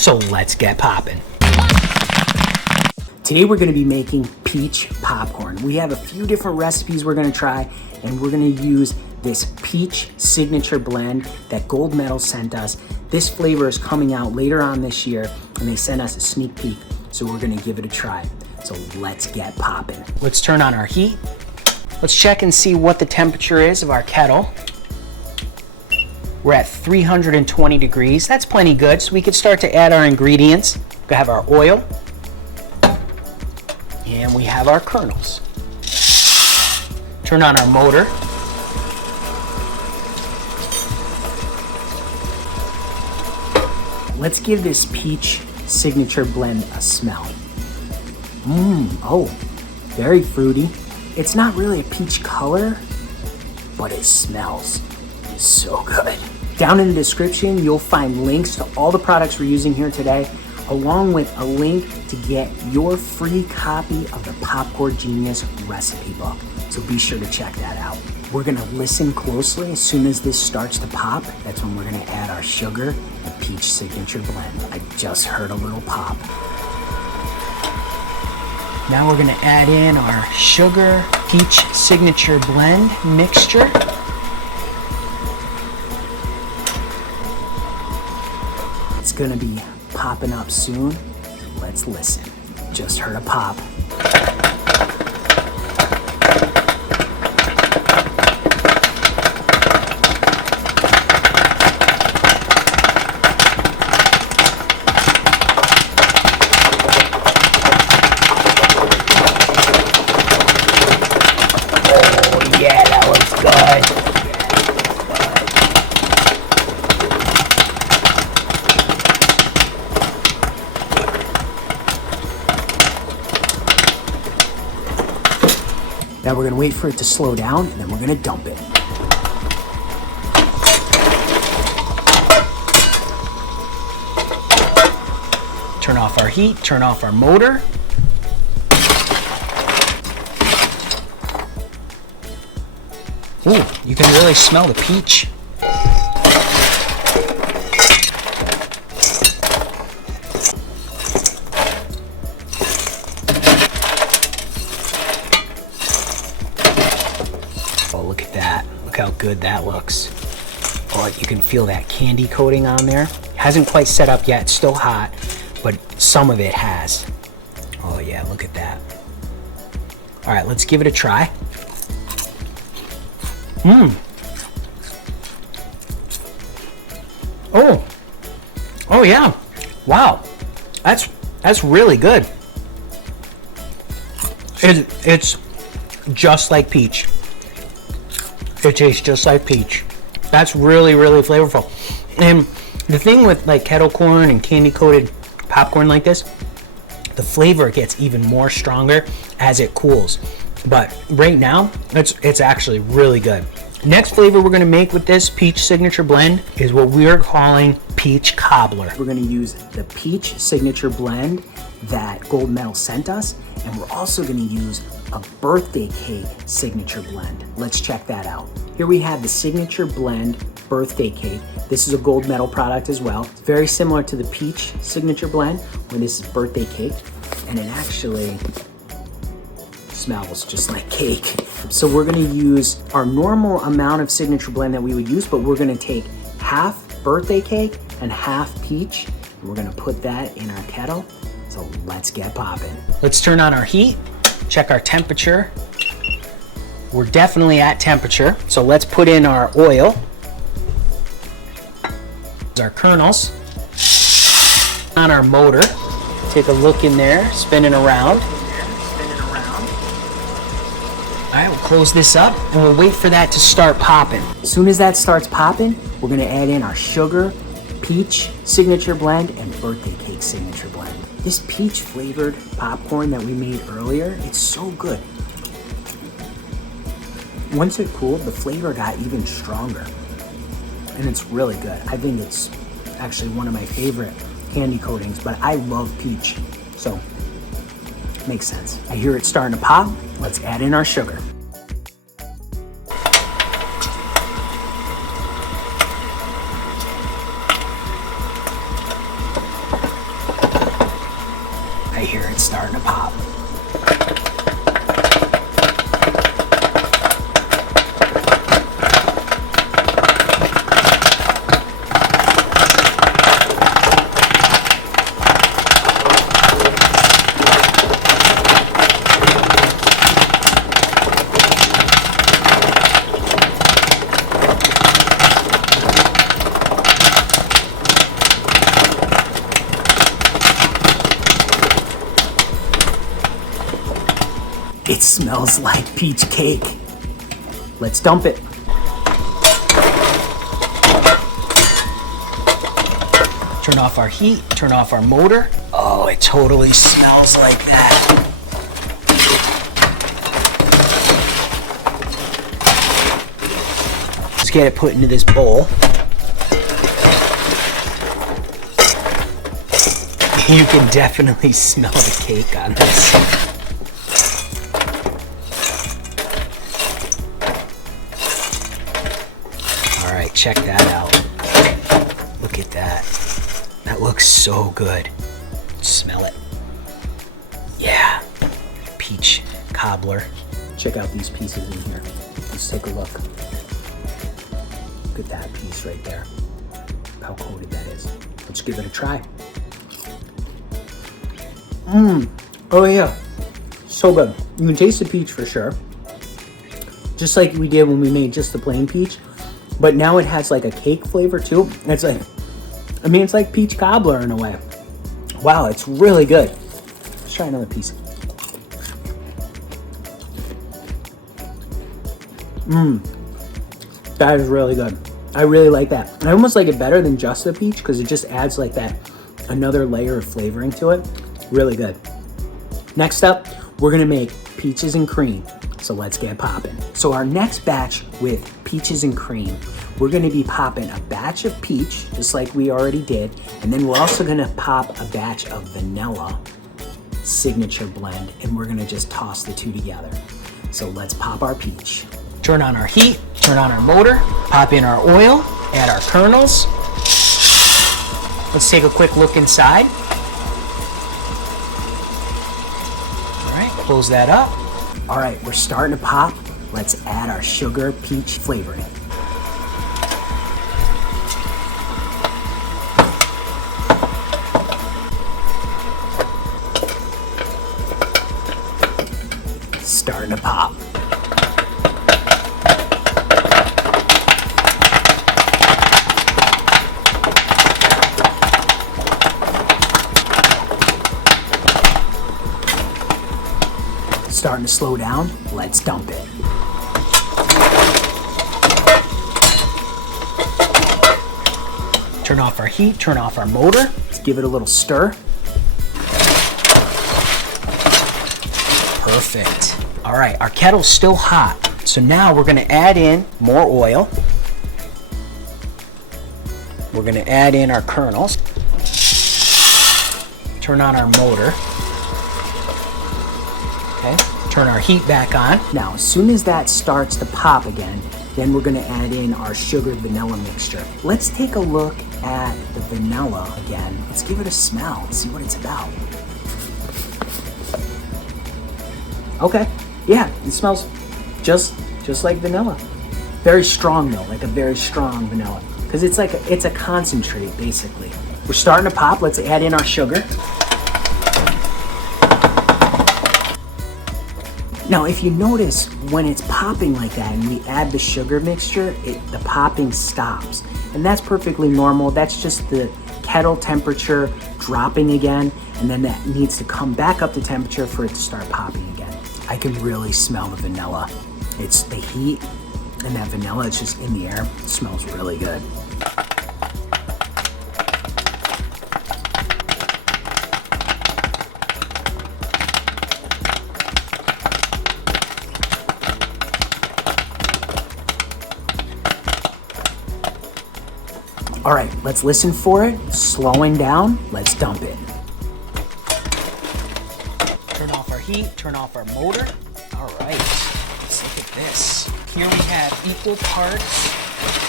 So let's get popping. Today we're going to be making peach popcorn. We have a few different recipes we're going to try, and we're going to use this peach signature blend that Gold Medal sent us. This flavor is coming out later on this year, and they sent us a sneak peek, so we're going to give it a try. So let's get popping. Let's turn on our heat. Let's check and see what the temperature is of our kettle. We're at 320 degrees. That's plenty good, so we could start to add our ingredients. We have our oil, and we have our kernels. Turn on our motor. Let's give this peach signature blend a smell. Oh, very fruity. It's not really a peach color, but it smells so good. Down in the description, you'll find links to all the products we're using here today, along with a link to get your free copy of the Popcorn Genius recipe book. So be sure to check that out. We're gonna listen closely. As soon as this starts to pop, that's when we're gonna add our sugar and peach signature blend. I just heard a little pop. Now we're gonna add in our sugar peach signature blend mixture. It's gonna be popping up soon. Let's listen. Just heard a pop. Yeah, that looks good. Now we're gonna wait for it to slow down, and then we're gonna dump it. Turn off our heat, turn off our motor. Ooh, you can really smell the peach. Oh, look at that. Look how good that looks. Oh, you can feel that candy coating on there. Hasn't quite set up yet, still hot, but some of it has. Oh yeah, look at that. All right, let's give it a try. Oh yeah. Wow. That's really good. It's just like peach. It tastes just like peach. That's really, really flavorful. And the thing with like kettle corn and candy coated popcorn like this, the flavor gets even more stronger as it cools. But right now, it's actually really good. Next flavor we're gonna make with this peach signature blend is what we're calling peach cobbler. We're gonna use the peach signature blend that Gold Medal sent us, and we're also gonna use a birthday cake signature blend. Let's check that out. Here we have the signature blend birthday cake. This is a Gold Medal product as well. It's very similar to the peach signature blend, where this is birthday cake, and it actually smells just like cake. So we're gonna use our normal amount of signature blend that we would use, but we're gonna take half birthday cake and half peach, and we're gonna put that in our kettle. So let's get popping. Let's turn on our heat, check our temperature. We're definitely at temperature, so let's put in our oil, our kernels, on our motor. Take a look in there, spinning around. All right, we'll close this up and we'll wait for that to start popping. As soon as that starts popping, we're gonna add in our sugar, peach signature blend, and birthday cake signature blend. This peach flavored popcorn that we made earlier, it's so good. Once it cooled, the flavor got even stronger, and it's really good. I think it's actually one of my favorite candy coatings, but I love peach, so makes sense. I hear it starting to pop. Let's add in our sugar. I hear it starting to pop. It smells like peach cake. Let's dump it. Turn off our heat, turn off our motor. Oh, it totally smells like that. Let's get it put into this bowl. You can definitely smell the cake on this. All right, check that out. Look at that. That looks so good. Smell it. Yeah. Peach cobbler. Check out these pieces in here. Let's take a look. Look at that piece right there. How coated that is. Let's give it a try. Oh yeah. So good. You can taste the peach for sure. Just like we did when we made just the plain peach. But now it has like a cake flavor too. It's like, I mean, it's like peach cobbler in a way. Wow, it's really good. Let's try another piece. That is really good. I really like that. I almost like it better than just the peach because it just adds like that another layer of flavoring to it. Really good. Next up, we're gonna make peaches and cream. So let's get popping. So our next batch with peaches and cream, we're gonna be popping a batch of peach, just like we already did. And then we're also gonna pop a batch of vanilla signature blend, and we're gonna just toss the two together. So let's pop our peach. Turn on our heat, turn on our motor, pop in our oil, add our kernels. Let's take a quick look inside. All right, close that up. All right, we're starting to pop. Let's add our sugar peach flavoring. Starting to pop. Starting to slow down, let's dump it. Turn off our heat, turn off our motor. Let's give it a little stir. Perfect. All right, our kettle's still hot. So now we're gonna add in more oil. We're gonna add in our kernels. Turn on our motor. Okay, turn our heat back on. Now, as soon as that starts to pop again, then we're gonna add in our sugar vanilla mixture. Let's take a look at the vanilla again. Let's give it a smell and see what it's about. Okay, yeah, it smells just like vanilla. Very strong though, like a very strong vanilla. Because it's a concentrate basically. We're starting to pop, let's add in our sugar. Now, if you notice, when it's popping like that and we add the sugar mixture, the popping stops. And that's perfectly normal. That's just the kettle temperature dropping again, and then that needs to come back up to temperature for it to start popping again. I can really smell the vanilla. It's the heat and that vanilla, it's just in the air. It smells really good. All right, let's listen for it. Slowing down, let's dump it. Turn off our heat, turn off our motor. All right, let's look at this. Here we have equal parts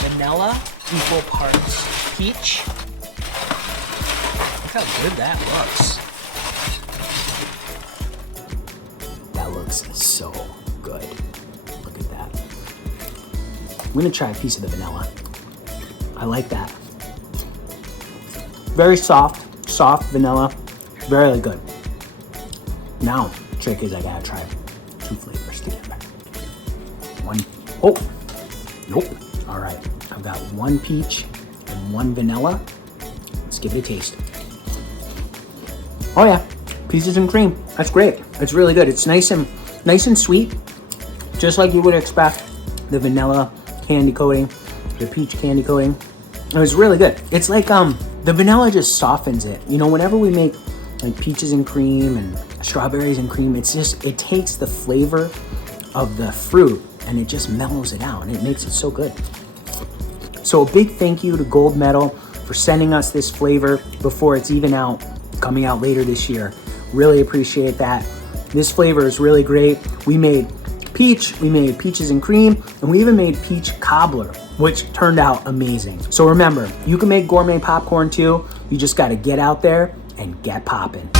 vanilla, equal parts peach. Look how good that looks. looks so good. Look at that. I'm gonna try a piece of the vanilla. I like that. Very soft vanilla, very good. Now, trick is I gotta try 2 flavors together. Oh, nope. All right, I've got 1 peach and 1 vanilla. Let's give it a taste. Oh yeah, peaches and cream. That's great. It's really good. It's nice and sweet, just like you would expect. The vanilla candy coating, the peach candy coating. It was really good. It's like the vanilla just softens it. You know, whenever we make like peaches and cream and strawberries and cream, it takes the flavor of the fruit and it just mellows it out and it makes it so good. So a big thank you to Gold Medal for sending us this flavor before it's even coming out later this year. Really appreciate that. This flavor is really great. We made peach, we made peaches and cream, and we even made peach cobbler, which turned out amazing. So remember, you can make gourmet popcorn too. You just gotta get out there and get popping.